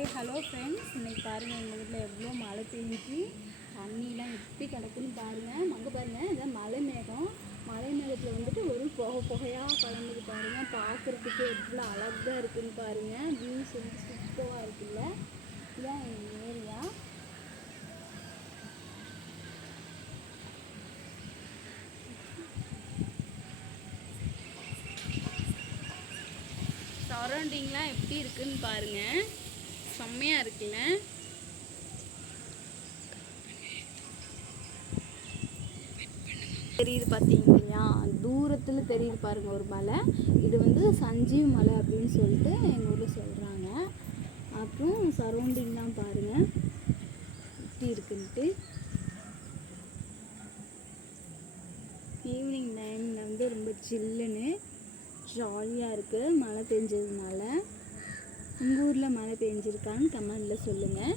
Hi hello friends, இன்னைக்கு பாருங்கள் எங்கள் ஊரில் எவ்வளோ மழை பெஞ்சு தண்ணிலாம் எப்படி கிடக்குன்னு பாருங்கள். அங்கே பாருங்கள், இதான் மலை மேகம். மலை மேகத்தில் வந்துட்டு ஒரு புகையாக கலந்துக்கு பாருங்கள். பார்க்குறதுக்கு எவ்வளோ அழகாக இருக்குதுன்னு பாருங்கள். வியூஸ் வந்து சூப்பராக இருக்குல்ல. இதான் எங்கள் ஏரியா. சரௌண்டிங்லாம் எப்படி இருக்குன்னு பாருங்கள். செம்மையாக இருக்குல்ல. தெரியுது பார்த்தீங்க இல்லையா, தூரத்தில் தெரியுது பாருங்கள் ஒரு மலை. இது வந்து சஞ்சீவ் மலை அப்படின்னு சொல்லிட்டு எங்கள் ஊரில் சொல்கிறாங்க. அப்புறம் சரௌண்டிங்லாம் பாருங்கள் எப்படி இருக்குன்ட்டு. ஈவினிங் டைமில் வந்து ரொம்ப சில்லுன்னு ஜாலியாக இருக்குது மழை பெஞ்சதுனால. உங்கள் ஊரில் மழை பெஞ்சிருக்கான்னு கமெண்டில் சொல்லுங்கள்.